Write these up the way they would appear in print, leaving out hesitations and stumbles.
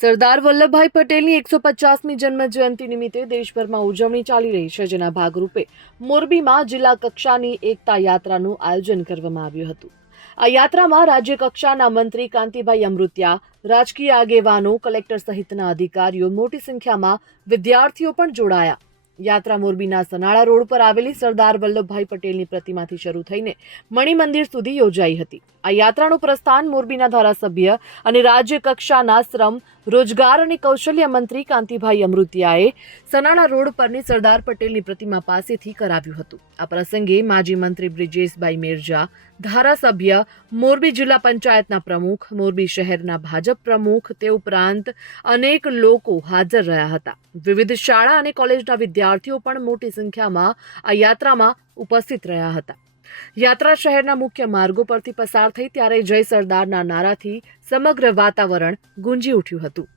સરદાર વલ્લભભાઈ પટેલની 150મી જન્મ જયંતિ નિમિત્તે દેશભરમાં ઉજવણી ચાલી રહી છે, જેના ભાગરૂપે મોરબીમાં જિલ્લા કક્ષાની એકતા યાત્રાનું આયોજન કરવામાં આવ્યું હતું. આ યાત્રામાં રાજ્ય કક્ષાના મંત્રી કાંતિભાઈ અમૃતિયા, રાજકીય આગેવાનો, કલેક્ટર સહિતના અધિકારીઓ, મોટી સંખ્યામાં વિદ્યાર્થીઓ પણ જોડાયા. યાત્રા મોરબીના સનાળા રોડ પર આવેલી સરદાર વલ્લભભાઈ પટેલની પ્રતિમાથી શરૂ થઈને મણિ મંદિર સુધી યોજાઈ હતી. આ યાત્રાનું પ્રસ્થાન મોરબીના ધારાસભ્ય અને રાજ્ય કક્ષાના શ્રમ, રોજગાર અને કૌશલ્ય મંત્રી કાંતિભાઈ અમૃતિયાએ સનાળા રોડ પરની સરદાર પટેલની પ્રતિમા પાસેથી કરાવ્યું હતું. આ પ્રસંગે માજી મંત્રી બ્રિજેશભાઈ મેરજા, ધારાસભ્ય, મોરબી જિલ્લા પંચાયતના પ્રમુખ, મોરબી શહેરના ભાજપ પ્રમુખ, તે ઉપરાંત અનેક લોકો હાજર રહ્યા હતા. વિવિધ શાળા અને કોલેજના વિદ્યાર્થીઓ પણ મોટી સંખ્યામાં આ બ્યાત્રામાં ઉપસ્થિત રહ્યા હતા. યાત્રા શહેરના મુખ્ય માર્ગો પરથી પસાર થઈ ત્યારે જય સરદારના નારાથી સમગ્ર વાતાવરણ ગુંજી ઉઠ્યું હતું.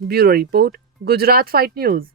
Bureau report, Gujarat fight news.